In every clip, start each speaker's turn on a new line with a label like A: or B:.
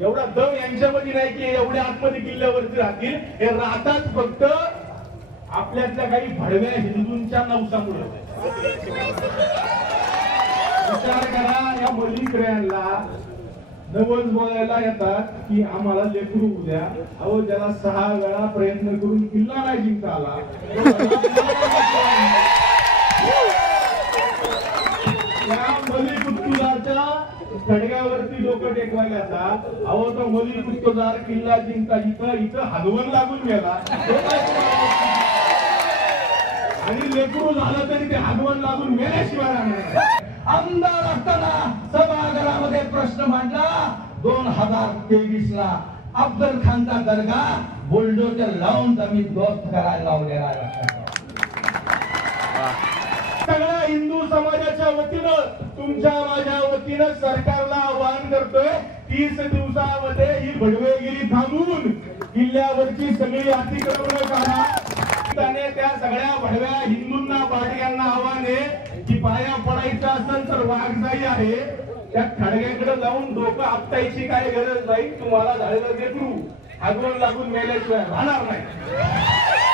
A: एवढा दम यांच्यामध्ये नाही की एवढ्या आतमध्ये किल्ल्यावरती राहतील. हे राहतात फक्त आपल्यातल्या काही भडव्या हिंदूंच्या नवसामुळे. विचार करा या मलिक्रयांना नवस बोलायला येतात की आम्हाला लेकरू उद्या. अहो ज्याला सहा वेळा प्रयत्न करून किल्ला नाही जिंकता आला त्या मलिकुत्तुजाच्या खडग्यावरती लोक टेकवायला जातात. अहो तो मलिकुत्तुजार किल्ला जिंकता इथं इथं हलवण लागून गेला. आणि लेकरू झालं तरी ते हलवून लागून मेल्याशिवाय राहणार
B: आमदार असताना सभागृहामध्ये प्रश्न मांडला. दोन हजार तेवीस ला अफजल खानचा दर्गा बुलडोजर लावून जमीन दोस्त करायला लावलेला आहे.
A: सगळ्या हिंदू समाजाच्या वतीनं तुमच्या माझ्या वतीनं सरकारला आवाहन करतोय तीस दिवसामध्ये ही भडवेगिरी थांबवून किल्ल्यावरची सगळी अतिक्रमण काढा. त्याने त्या सगळ्या भडव्या हिंदूंना पाडग्यांना आव्हान आहे की पाया पडायचं असेल तर वाघजाई आहे. त्या खडग्याकडे जाऊन डोकं आपटायची काय गरज नाही तुम्हाला झालेलं देतू. आगवण लागून मेल्याशिवाय राहणार नाही.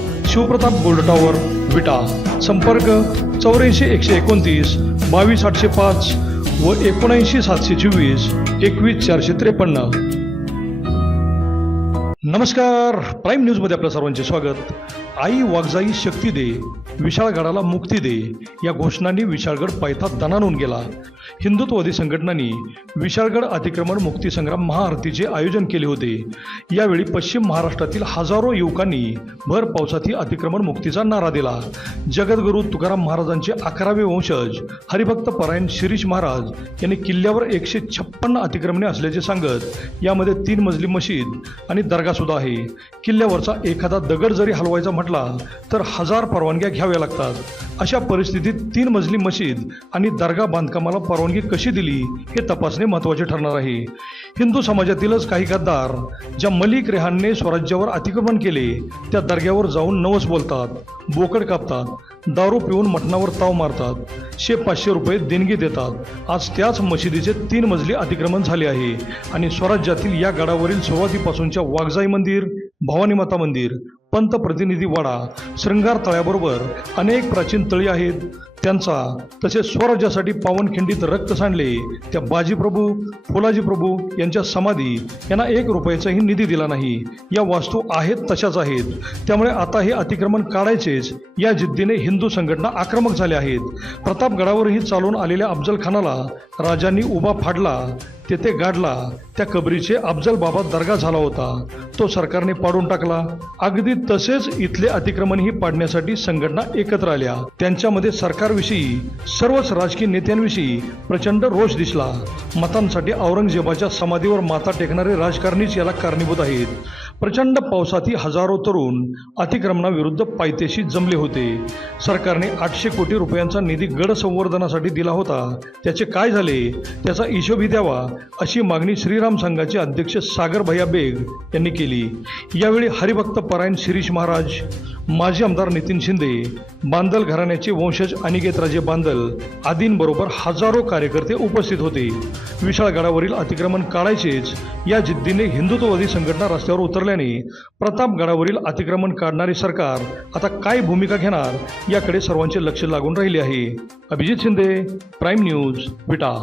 C: Shivpratap gold tower Vita. संपर्क चौऱ्याऐंशी एकशे एकोणतीस बावीस आठशे पाच व एकोणऐंशी सातशे चोवीस एकवीस चारशे त्रेपन्न. नमस्कार. प्राईम न्यूजमध्ये आपल्या सर्वांचे स्वागत. आई वाघजाई शक्ती दे विशाळगडाला मुक्ती दे या घोषणांनी विशाळगड पायथा दणानून गेला हिंदुत्ववादी संघटनांनी विशाळगड अतिक्रमण मुक्ती संग्राम महाआरतीचे आयोजन केले होते. यावेळी पश्चिम महाराष्ट्रातील हजारो युवकांनी भर पावसात ही अतिक्रमण मुक्तीचा नारा दिला. जगद्गुरू तुकाराम महाराजांचे अकरावे वंशज हरिभक्त परायण शिरीष महाराज यांनी किल्ल्यावर एकशे छप्पन्न अतिक्रमणे असल्याचे सांगत यामध्ये तीन मजली मशीद आणि दर्गासुद्धा आहे. किल्ल्यावरचा एखादा दगड जरी हलवायचा म्हटला तर हजार परवानग्या घ्याव्या लागतात. अशा परिस्थितीत तीन मजली मशीद आणि दर्गा बांधकामाला परवानगी कशी दिली हे तपासणे महत्त्वाचे ठरणार आहे. हिंदू समाजातीलच काही गद्दार ज्या मलिक रेहानने स्वराज्यावर अतिक्रमण केले त्या दर्ग्यावर जाऊन नवस बोलतात बोकड कापतात दारू पिऊन मटणावर ताव मारतात शे पाचशे रुपये देणगी देतात. आज त्याच मशिदीचे तीन मजली अतिक्रमण झाले आहे आणि स्वराज्यातील या गडावरील सुरुवातीपासूनच्या वाघजाई मंदिर भवानी माता मंदिर पंतप्रतिनिधी वाडा शृंगार तळ्याबरोबर अनेक प्राचीन तळी आहेत. त्यांचा तसेच स्वराज्यासाठी पावनखिंडीत रक्त सांडले त्या बाजीप्रभू फुलाजी प्रभू यांच्या समाधी यांना एक रुपयाचाही निधी दिला नाही. या वास्तू आहेत तशाच आहेत. त्यामुळे आता हे अतिक्रमण काढायचेच. या जिद्दीने हिंदू संघटना आक्रमक झाल्या आहेत. प्रतापगडावरही चालून आलेल्या अफजल खानाला राजांनी उभा फाडला तेथे गाडला. त्या कबरीचे अफजल बाबा दर्गा झाला होता. तो सरकारने पाडून टाकला. अगदी तसेच इथले अतिक्रमणही पाडण्यासाठी संघटना एकत्र आल्या. त्यांच्यामध्ये सरकार सरकारविषयी सर्वच राजकीय नेत्यांविषयी प्रचंड रोष दिसला. मतांसाठी औरंगजेबाच्या समाधीवर माथा टेकणारे राजकारणीच याला कारणीभूत आहेत. प्रचंड पावसातही हजारो तरुण अतिक्रमणाविरुद्ध पायथ्याशी जमले होते. सरकारने आठशे कोटी रुपयांचा निधी गड संवर्धनासाठी दिला होता. त्याचे काय झाले? त्याचा हिशोबही द्यावा अशी मागणी श्रीराम संघाचे अध्यक्ष सागर भैया बेग यांनी केली. यावेळी हरिभक्त परायण शिरीष महाराज माजी आमदार नितीन शिंदे बांदल घराण्याचे वंशज अनिकेतराजे बांदल आदींबरोबर हजारो कार्यकर्ते उपस्थित होते. विशाळगडावरील अतिक्रमण काढायचेच या जिद्दीने हिंदुत्ववादी संघटना रस्त्यावर असल्याने प्रतापगडावरील अतिक्रमण काढणारे सरकार आता काय भूमिका घेणार याकडे सर्वांचे लक्ष लागून राहिले आहे. Abhijit Shinde prime news Vita.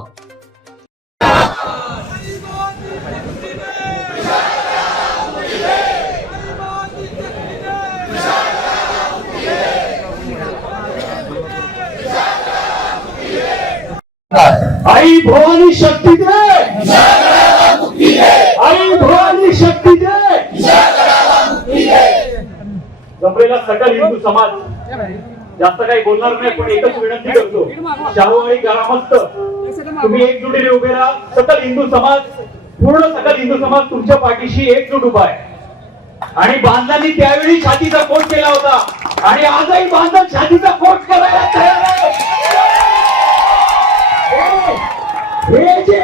A: आई भवानी शक्ती दे आई भवानी शक्ती दे जमलेला सकल हिंदू समाज
D: जास्त काही बोलणार नाही पण एकच विनंती करतो. शाहूवाडी ग्रामस्थ तुम्ही एकजुटीने उभे राहा. सकल हिंदू समाज पूर्ण सकल हिंदू समाज तुमच्या पाठीशी एकजूट उभा आहे. आणि बांधांनी त्यावेळी छातीचा कोट केला होता. आणि आजही बांधव छातीचा कोट करायला तयार आहे. हे जे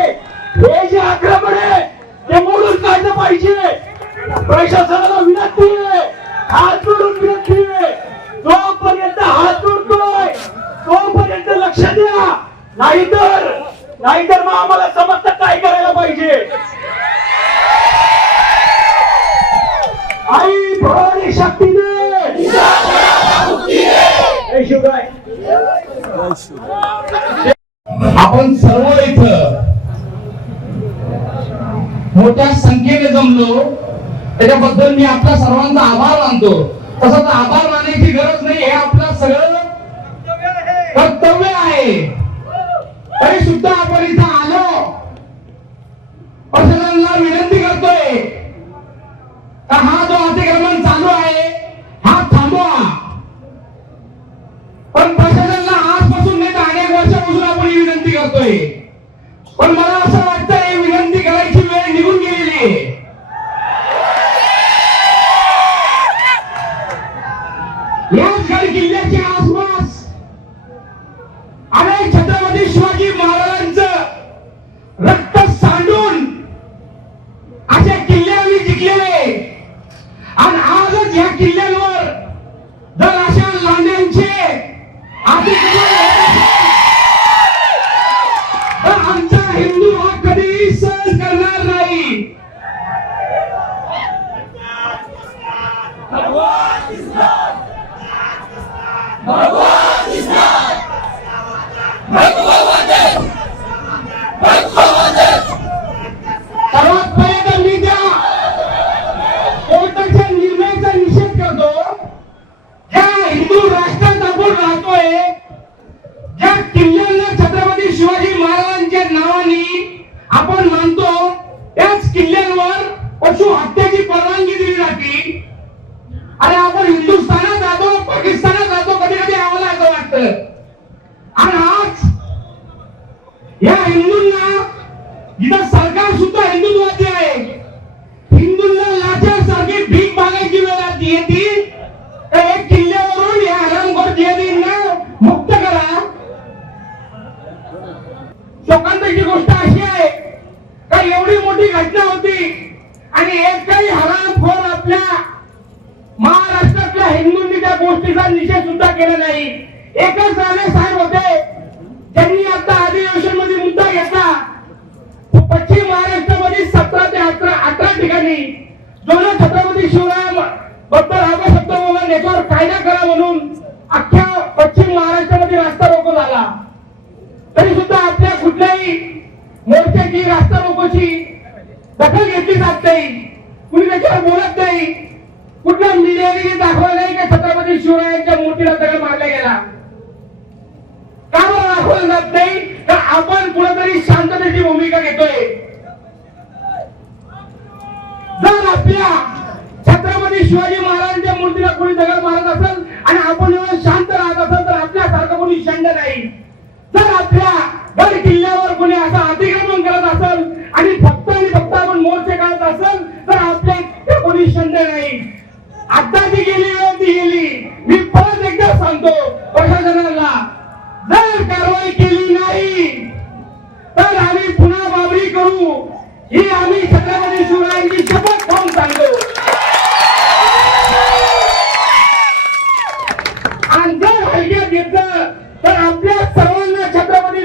D: हे जे आक्रमण आहे ते मोडून काढलं पाहिजे. प्रशासनाला विनंती आहे. हात जोडून विनंती आहे. जोपर्यंत हात जोडतोय तोपर्यंत लक्ष द्या. नाहीतर नाहीतर मग आम्हाला समजतं काय करायला पाहिजे? आई भवानी शक्ती दे. शिवराय
B: आपण सर्व इथं मोठ्या संख्येने जमलो त्याच्याबद्दल मी आपला सर्वांचा आभार मानतो. तसं तर आभार याच गड किल्ल्याच्या आसपास अनेक आपण मानतो त्याच किल्ल्यांवर पशु हत्येची परवानगी दिली जाते. आणि आपण हिंदुस्थानात जातो पाकिस्तानात जातो कधी कधी आम्हाला असं वाटत. आणि आज या हिंदूंना इथं सरकार सुद्धा हिंदुत्वाची आहे. हिंदूंना लाचारसारखी भीक मागायची वेळ आली येते तर एक किल्ल्यावरून या हरामखोर जिहादींना मुक्त करा. शोकांताची गोष्ट एवढी मोठी घटना होती. आणि एकही हरामखोर आपल्या महाराष्ट्रातल्या हिंदूंनी त्या गोष्टीचा निषेध सुद्धा केला नाही. एकच राणे साहेब होते. त्यांनी आता अधिवेशनमध्ये मुद्दा घेतला. पश्चिम महाराष्ट्रामध्ये सतरा ते अठरा अठरा ठिकाणी जो छत्रपती शिवरायबद्दल हा शब्द बोला नेटवर कायदा करा म्हणून अख्ख्या पश्चिम महाराष्ट्रामध्ये रास्ता रोको झाला. तरी सुद्धा आपल्या कुठल्याही मोर्चाची रास्ता रोकोची दखल घेतली जात नाही. कुणी त्याच्यावर बोलत नाही. कुठलं मीडियाने दाखवलं नाही का छत्रपती शिवरायांच्या मूर्तीला दगड मारला गेला? का बरं दाखवलं जात नाही? तर आपण कुठेतरी शांततेची भूमिका घेतोय? जर आपल्या छत्रपती शिवाजी महाराजांच्या मूर्तीला कोणी दगड मारत असेल आणि आपण शांत राहत असेल तर आपल्यासारखं कोणी शंड नाही. जर आपल्या गड किल्ल्यावर कोणी असं अतिक्रमण करत असेल आणि फक्त आणि फक्त आपण मोर्चे काढत असेल तर आपल्या कोणी शंद नाही. आता ती गेली वेळ ती गेली. मी परत एकदा सांगतो प्रशासनाला जर कारवाई केली नाही तर आम्ही पुन्हा बाबरी करू. ही आम्ही छत्रपती शिवरायांची शपथ खाऊन सांगतो.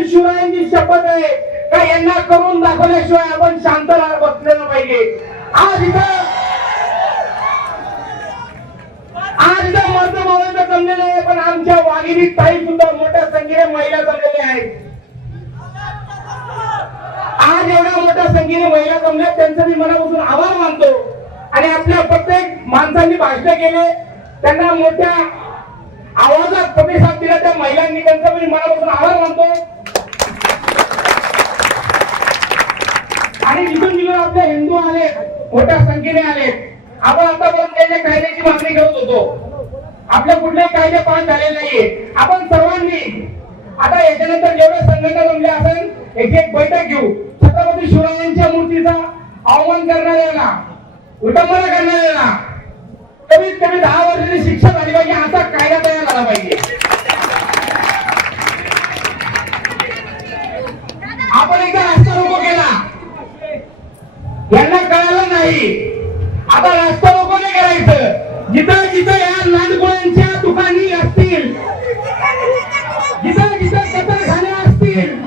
B: शिवरायांची शपथ आहे. का यांना करून दाखवल्याशिवाय आपण शांत बसलेलं पाहिजे. आज इथं आज इथं मर्द मावळतं जमलेलं आहे पण आमच्या वाघिणी ताई सुद्धा मोठ्या संख्येने महिला जमलेल्या आहेत. आज एवढ्या मोठ्या संख्येने महिला जमल्या त्यांचा मी मनापासून आभार मानतो. आणि आपल्या प्रत्येक माणसांनी भाषण केले त्यांना मोठ्या आवाजात प्रतिसाद दिला त्या महिलांनी त्यांचा मी मनापासून आभार मानतो. आणि जिथून जिथून आपले हिंदू आले मोठ्या संख्येने आले आपण आतापर्यंत त्यांच्या कायद्याची मागणी करत होतो. आपले कुठले कायदे पास झाले नाहीये. आपण सर्वांनी आता याच्यानंतर जेवढे संघटना जमले असेल एक एक बैठक घेऊ. छत्रपती शिवरायांच्या मूर्तीचा अवमान करणाऱ्यांना विटंबना करणाऱ्यांना कमीत कमी दहा वर्षाची शिक्षा झाली पाहिजे असा कायदा तयार झाला पाहिजे. आपण एकदा रस्ता रोको केला. यांना कळालं नाही. आता रस्ता रोको नाही करायचं. जिथं जिथं या लांडगोळ्यांच्या दुकानी असतील जिथं जिथं कतरखाने असतील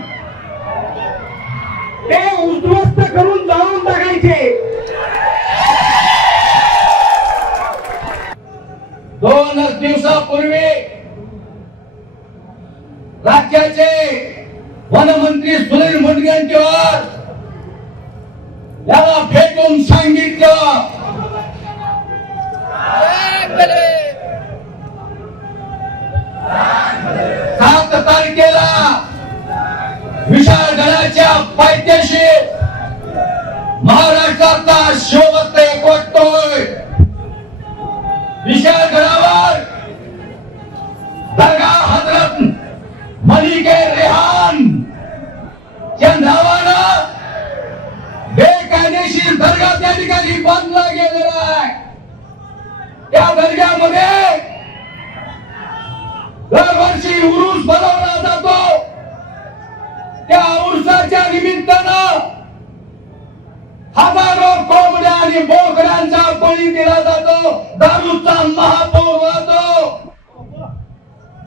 B: ते उद्ध्वस्त करून जाळून टाकायचे
D: दोनच दिवसापूर्वी राज्याचे वनमंत्री सुनील मुनगंटीवार याला फेकून सांगितलं. सात तारखेला विशाळगडाच्या पायथ्याशी महाराष्ट्राचा शेवट एकवटतोय. विशाळगडावर दर्गा हजरत मलिके रेहा दर्गा त्या बांधला गेलेला आहे? त्या दर्ग्यामध्ये दरवर्षी उरुस बनवला जातो. त्या उरुसाच्या निमित्तानं हजारो कोंबड्या आणि बोकड्यांचा बळी दिला जातो. दारूचा महापौर वाहतो.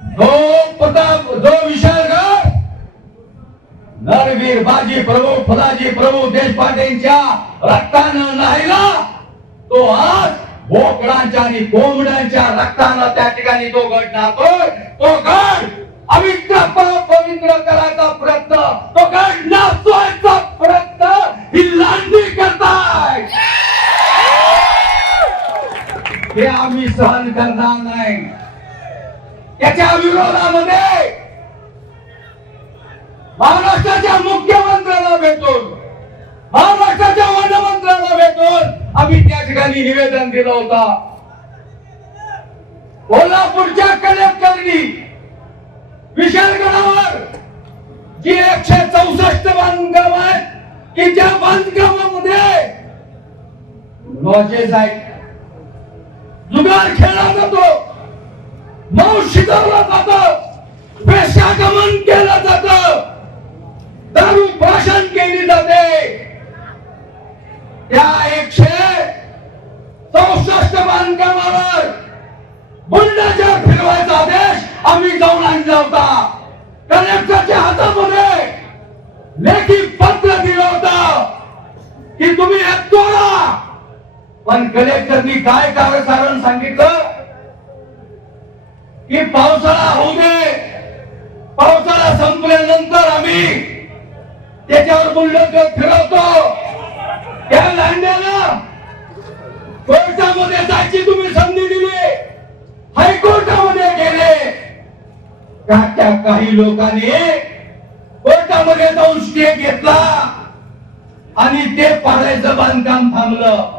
D: जो प्रताप जो विषय नरवीर बाजी प्रभू फदाजी प्रभू देशपांडेंच्या रक्तानं नाहीला. तो आज बोकडांच्या आणि कोंबड्यांच्या रक्तानं त्या ठिकाणी तो गड नाहतोय. तो गड अवित्र पवित्र करायचा प्रयत्न. तो गड नाचवायचा प्रयत्न. ही लांडी करताय. हे आम्ही सहन करणार नाही. त्याच्या विरोधामध्ये महाराष्ट्राच्या मुख्यमंत्र्याला भेटून महाराष्ट्राच्या वनमंत्र्याला भेटून आम्ही त्या ठिकाणी निवेदन दिलं होता. कोल्हापूरच्या कलेक्टरनी विशालगडावर जी एकशे चौसष्ट बांधकाम आहे की त्या बांधकामामध्ये लॉजेस आहेत. जुगार खेळला जातो मऊ शिजवला जातो पेशागमन केलं जातं. दारू भाषण केली जाते. त्या एकशे चौसष्ट बांधकामावर बुलडाच्या फिरवायचा आदेश आम्ही जाऊन आणला होता. कलेक्टरच्या हातामध्ये लेखी पत्र दिलं होत की तुम्ही हे तोडा पण कलेक्टरनी काय कारण सांगितलं? की पावसाळा होऊ दे. पावसाळा संपल्यानंतर त्याच्यावर बुलडोजर फिरवतो. त्या लांड्याला कोर्टामध्ये जायची तुम्ही संधी दिली. हायकोर्टामध्ये गेले. का त्या काही लोकांनी कोर्टामध्ये जाऊन स्टे घेतला. आणि ते पाडायचं बांधकाम थांबलं.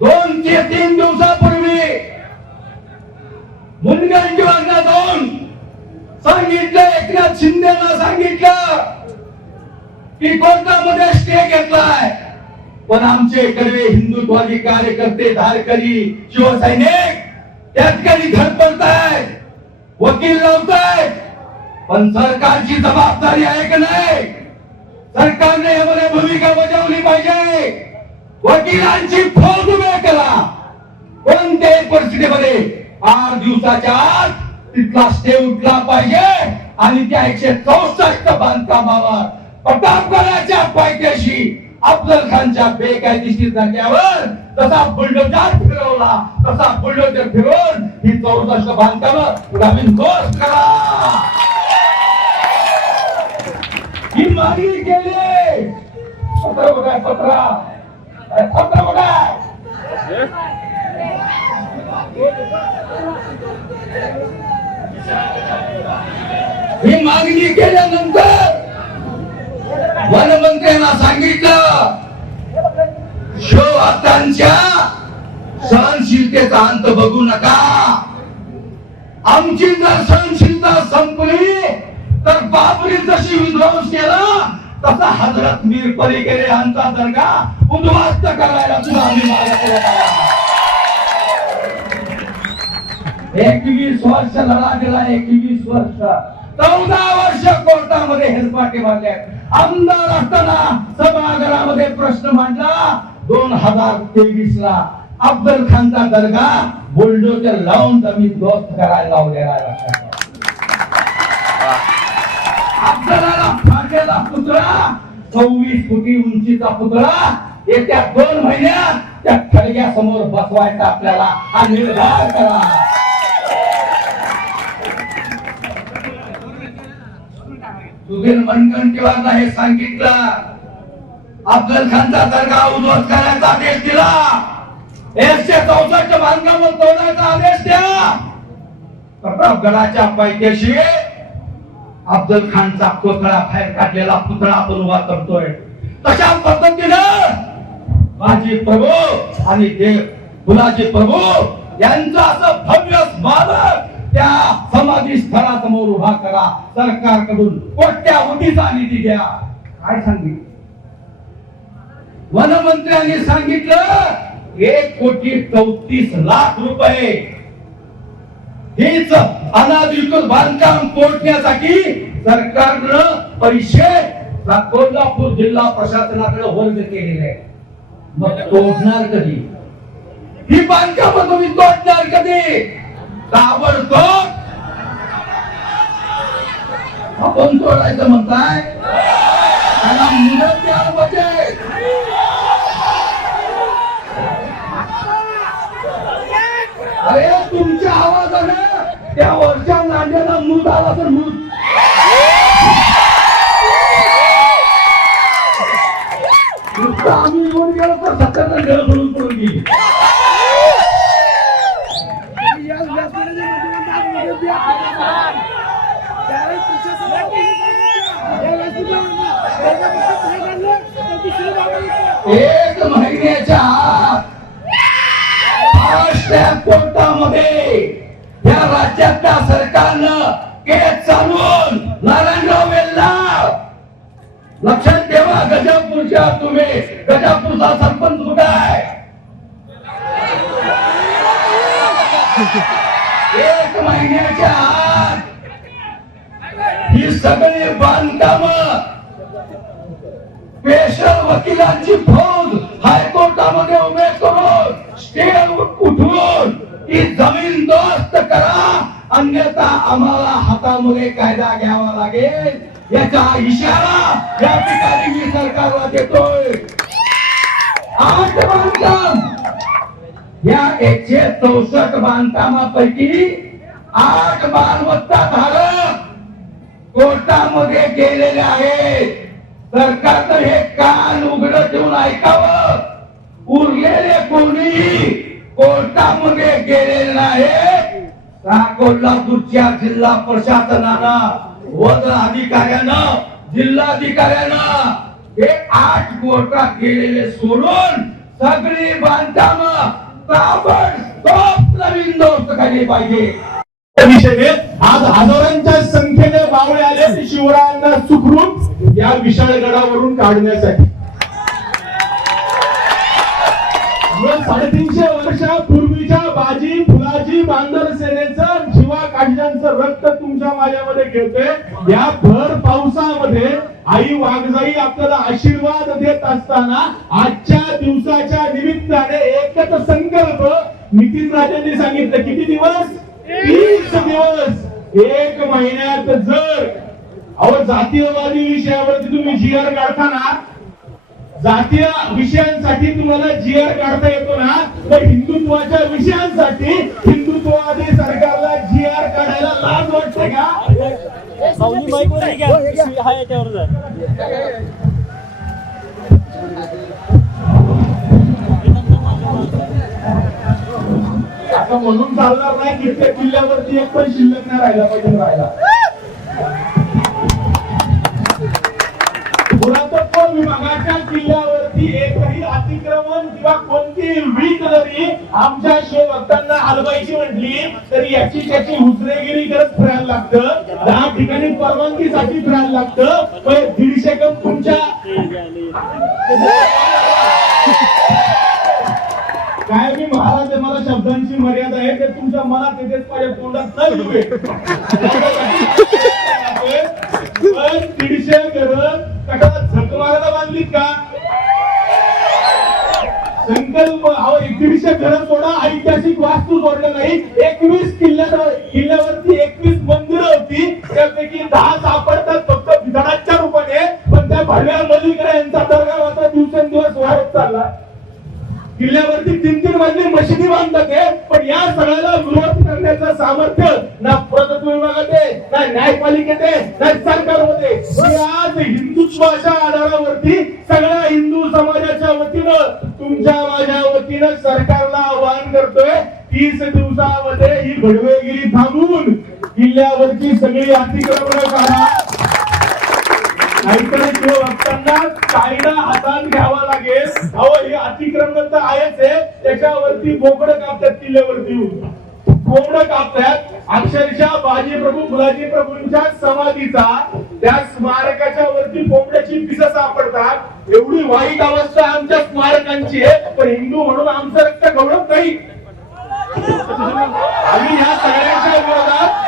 D: दोन ते तीन दिवसापूर्वी मुनगंटीवांना जाऊन सांगितलं एकनाथ शिंदेला सांगितलं की स्टे घेतलाय. पण आमचे कडवे हिंदुत्वादी कार्यकर्ते धारकरी शिवसैनिक त्या ठिकाणी धडपडतायत वकील लावतायत पण सरकारची जबाबदारी आहे का नाही? सरकारने यामध्ये भूमिका बजावली पाहिजे. वकिलांची फौज उभे करा. कोणत्याही परिस्थितीमध्ये आठ दिवसाच्या आत तिथला स्टे उठला पाहिजे. आणि त्या एकशे चौसष्ट बांधकामावर प्रतापगडाच्या पायथ्याशी अफजल खानच्या बेकायदेशीर जाग्यावर तसा बुलडोजर फिरवला तसा बुलडोजर फिरवून ही चौसष्ट बांधकाम ग्रामीण दोष करा. ही मागणी केली. पत्र बघा पत्र. अरे पत्र बघा ही मागणी केल्यानंतर वनमंत्र्यांना सांगितलं शो हत्यांच्या सहनशीलतेचा अंत बघू नका. आमची जर सहनशीलता संपली तर बापरी जशी विध्वंस केला तसा हजरत मीर परीकेरे यांचा दर्गा उद्ध्वस्त करायला सुद्धा आम्ही मागे एकवीस वर्ष लढा गेला एकवीस वर्ष. चौदा वर्ष कोर्टामध्ये हेलपाटे मारले आमदार असताना सभागृहामध्ये प्रश्न मांडला. दोन हजार तेवीस ला अफजल खानचा दर्गा बुलडोजर लावून जमीन दोस्त करायला लावलेला आहे फाटेला पुतळा सव्वीस फुटी उंचीचा पुतळा येत्या दोन महिन्यात त्या खडग्यासमोर बसवायचा आपल्याला हा निर्धार करा. सुधीर मनगंटीवारला हे सांगितलं. अफजल खानचा दर्गा उद्ध्वस्त करायचा आदेश दिला. एकशे चौसष्ट बांधकाम तोडायचा आदेश द्या. प्रतापगडाच्या पायथ्याशी अफजल खानचा पुतळा बाहेर काढलेला पुतळा आपण उभा करतोय. तशा पद्धतीनं माझी प्रभू आणि देव फुलाजी प्रभू यांचं असं भव्य स्मारक त्या समाधी स्थळासमोर उभा करा. सरकारकडून कोट्यावधीचा निधी द्या काय सांगितलं? वनमंत्र्यांनी सांगितलं एक कोटी चौतीस लाख रुपये. हेच अनाधिकृत बांधकाम तोडण्यासाठी सरकारनं पैसे कोल्हापूर जिल्हा प्रशासनाकडे वर्ग केलेले आहे मग तोडणार कधी? ही बांधकाम तुम्ही तोडणार कधी? ताबडतोब आपण सोडायचं म्हणताय. त्याला मुदत द्यायला पाहिजे. अरे तुमच्या आवाजाने त्या वरच्या नांड्याला मूत आला तर मूत आम्ही येऊन गेलो तर सत्तर गेलो म्हणून करून गेली एक महिन्याच्या आत कोर्टामध्ये या राज्यातल्या सरकारनं केस चालवून नारायणराव वेल्ला लक्षात ठेवा गजापूरच्या तुम्ही. गजापूरचा सरपंच कुठे आहे? एक महिन्याच्या सगळी बांधकाम. स्पेशल वकिलांची फौज हायकोर्टामध्ये उभे करून स्टे उठवून ती जमीन दोस्त करा. अन्यथा आम्हाला हातामध्ये कायदा घ्यावा लागेल. याचा इशारा या ठिकाणी मी सरकारला देतोय. आठ बांधकाम. या एकशे चौसष्ट बांधकामापैकी आठ मालमत्ता धारक कोर्टामध्ये गेलेले आहेत. सरकारनं हे कान उघड ठेवून ऐकावं. उरलेले कोणी कोर्टामध्ये गेलेले नाहीत. कोल्हापूरच्या जिल्हा प्रशासनानं वद अधिकाऱ्यानं जिल्हाधिकाऱ्यानं हे आठ कोर्टात गेलेले सोडून सगळी बांधकाम ताबडतोब नवीन दोस्त खाली पाहिजे.
A: आज हजारांच्या संख्येने बावळे आले शिवरायांना सुखरून या विशाळगडावरून काढण्यासाठी. साडेतीनशे वर्षापूर्वीच्या बाजी फुलाजी बांदर सेनेचं शिवा काढल्यांचं रक्त तुमच्या माझ्यामध्ये घेतोय या भर पावसामध्ये आई वाघजाई आपल्याला आशीर्वाद देत असताना आजच्या दिवसाच्या निमित्ताने एकच संकल्प नितीन राजेंनी सांगितलं. किती दिवस? तीस दिवस एक महिन्यात जर अहो जातीयवादी विषयावरती तुम्ही जी आर काढताना जातीय विषयांसाठी तुम्हाला जी आर काढता येतो ना तर हिंदुत्वाच्या विषयांसाठी हिंदुत्ववादी सरकारला जी आर काढायला लाज वाटते का? आता म्हणून चालणार नाही की त्या किल्ल्यावरती एक पण शिल्लक नाही राहिला पाहिजे राहिला. पुरातत्व विभागाच्या किल्ल्यावरती एकही अतिक्रमण किंवा कोणती वीट जरी आमच्या शिवभक्तांना हलवायची म्हटली तरी याची त्याची हुसरेगिरी करत फिरायला लागतं. दहा ठिकाणी परवानगीसाठी फिरायला लागतं. पण दीडशे कम तुमच्या काय मी महाराज मला शब्दांची मर्यादा आहे ते तुमच्या मनात येतेच माझ्या तोंडात नाही पण दीडशे घर कशाला झक मारायला का? संकल्प अहो एक दीडशे घरं सोडा ऐतिहासिक वास्तू सोडलं नाही. एकवीस किल्ल्या किल्ल्यावरती एकवीस मंदिरं होती. त्यापैकी दहा सापडतात फक्त विधानाच्या रूपाने पण त्या भडव्या मलिकडे यांचा दर्गा किल्ल्यावरती तीन तीन मजली मशिदी बांधतात पण या सगळ्याला विरोध करण्याचं सामर्थ्य ना पुरातत्व विभागात आहे ना न्यायपालिकेत आहे ना सरकारमध्ये. आज हिंदुत्वाच्या आधारावरती सगळ्या हिंदू समाजाच्या वतीनं तुमच्या माझ्या वतीनं सरकारला आवाहन करतोय तीस दिवसामध्ये ही घडवेगिरी थांबवून किल्ल्यावरची सगळी अतिक्रमण काढा. नाहीतर त्यांना कायदा हातात घ्यावा लागेल. अहो हे अतिक्रमण तर आहेच आहे त्याच्यावरती बोकड कापतात किल्ल्यावरती येऊन. कोंबड कापतात. अक्षरशः बाजी प्रभू फुलाजी प्रभूंच्या समाधीचा त्या स्मारकाच्या वरती कोंबड्याची पिस सापडतात. एवढी वाईट अवस्था आमच्या स्मारकांची आहे. पण हिंदू म्हणून आमचं रक्त गौरव नाही. आम्ही ह्या सगळ्यांच्या विरोधात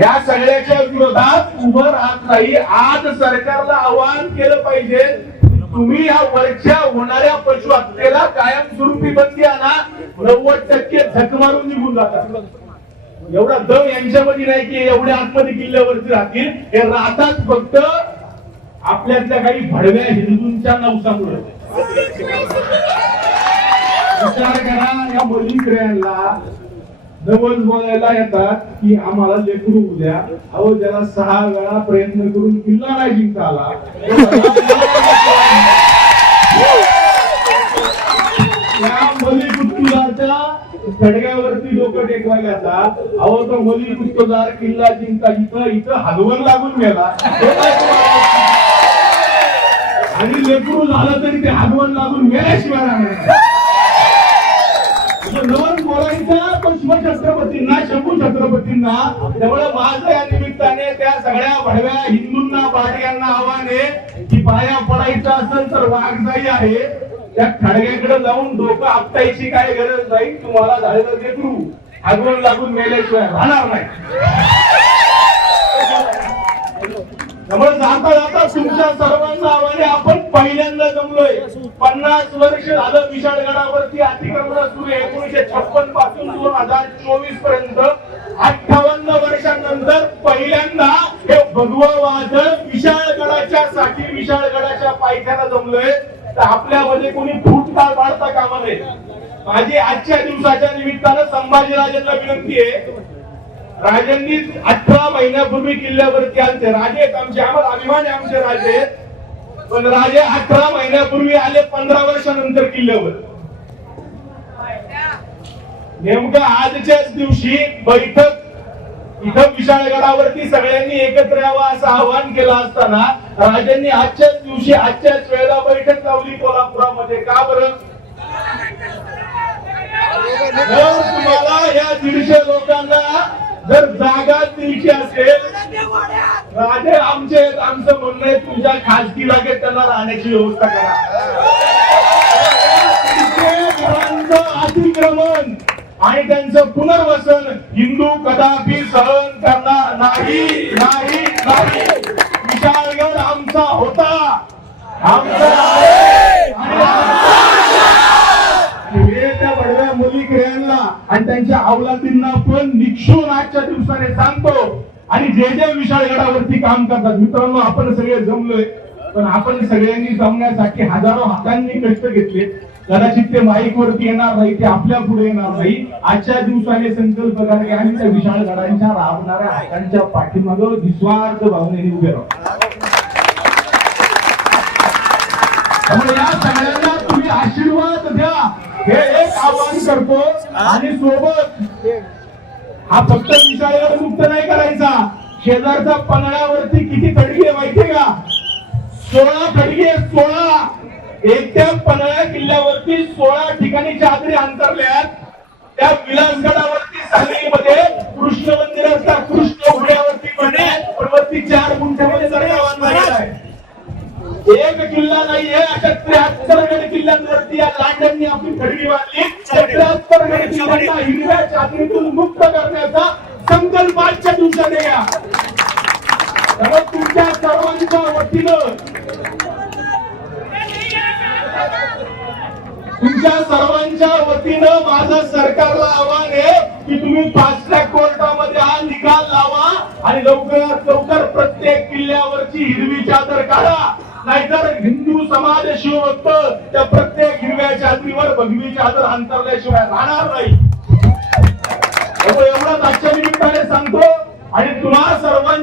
A: या सगळ्याच्या विरोधात उभं राहत नाही. आज सरकारला आवाहन केलं पाहिजे तुम्ही या वरच्या होणाऱ्या पशु हत्येला कायमस्वरूपी बंदी आणा. नव्वद टक्के झक मारून निघून जातात. एवढा दम यांच्यामध्ये नाही की एवढ्या आतमध्ये किल्ल्यावरती राहतील. हे राहतात फक्त आपल्यातल्या काही भडव्या हिंदूंच्या नवसामुळे. विचार करा या मुलीकड्यांना नवल बोलायला येतात की आम्हाला लेकरू उद्या अहो ज्याला सहा वेळा प्रयत्न करून किल्ला नाही जिंकता आला. खडग्यावरती लोक टेकवायला येतात. अहो तो मली गुप्तदार किल्ला जिंकता इथं इथं हलवण लागून गेला. आणि लेकरू झालं तरी ते हलवण लागून गेल्याशिवाय राहणार सूक्ष्म छत्रपतींना शंभू छत्रपतींना त्यामुळे माझं या निमित्ताने त्या सगळ्या भडव्या हिंदूंना पाटग्यांना आव्हान आहे की पाया पडायचं असेल तर वाघजाई आहे. त्या खडग्याकडे जाऊन डोकं आपटायची काय गरज नाही. तुम्हाला झालेलं ते लेकरू आगवण लागून मेल्याशिवाय राहणार नाही. त्यामुळे जाता जाता तुमच्या सर्वांना आव्हाने आपण पहिल्यांदा जमलोय. पन्नास वर्ष झालं विशाळगडावरती अतिक्रमण सुरू आहे. एकोणीशे छप्पनपासून दोन हजार चोवीसपर्यंत अठ्ठावन्न वर्षानंतर पहिल्यांदा हे भगवा वादळ विशाळगडाच्या साठी विशाळगडाच्या पायथ्याला जमलोय. तर आपल्यामध्ये कोणी फूट पाडता कामा नये. माझी आजच्या दिवसाच्या निमित्तानं संभाजीराजांना विनंती आहे राजांनी अठरा महिन्यापूर्वी किल्ल्यावरती आलते. राजे आमचे आम्हाला अभिमान आहे आमचे राजे. पण राजे अठरा महिन्यापूर्वी आले पंधरा वर्षानंतर किल्ल्यावर. नेमकं आजच्याच दिवशी बैठक इथं विशाळगडावरती सगळ्यांनी एकत्र यावं असं आवाहन केलं असताना राजांनी आजच्याच दिवशी आजच्याच वेळेला बैठक लावली कोल्हापुरामध्ये. का बरं? तुम्हाला या दीडशे लोकांना जर जागा द्यायची असेल राजे आमचे आहेत, आमचं म्हणणं आहे तुमच्या खासगी जागेत त्यांना राहण्याची व्यवस्था करा. अतिक्रमण आणि त्यांचं पुनर्वसन हिंदू कदापि सहन करणार नाही नाही नाही. विशाळगड आमचा होता. आमचा आहे आणि हे त्या बडव्या मुली खेळांना आणि त्यांच्या अवलादींना पण निक्षून आजच्या दिवसाने सांगतो. आणि जे जे विशाळगडावरती काम करतात. मित्रांनो आपण सगळे जमलोय. पण आपण सगळ्यांनी जमण्यासाठी हजारो हातांनी कष्ट घेतले. कदाचित ते माईक वरती येणार नाही ते आपल्या पुढे येणार नाही. आजच्या दिवसाने संकल्प करा की आम्ही त्या विशाळ गडांच्या राबणाऱ्या हातांच्या पाठीमाग निस्वार्थ भावनेने उभे राहू. त्यामुळे या सगळ्यांना तुम्ही आशीर्वाद हे एक आवाहन करतो आणि सोबत हा फक्त विषयावर मुक्त नाही करायचा. शेजारच्या पन्हाळ्यावरती किती खडकी आहे माहितीये का? सोळा खडकी आहे सोळा. एकट्या पन्हाळ्या किल्ल्यावरती सोळा ठिकाणी चादरी अंतरल्यात. त्या विलासगडावरती सांगलीमध्ये कृष्ण मंदिराचा कृष्ण उड्यावरती पण पण वरती चार गुंठ्यामध्ये सरकार बांधलेला आहे एक या लांड्यांनी आपली खडगी बांधली अंतरल्याशिवाय राहणार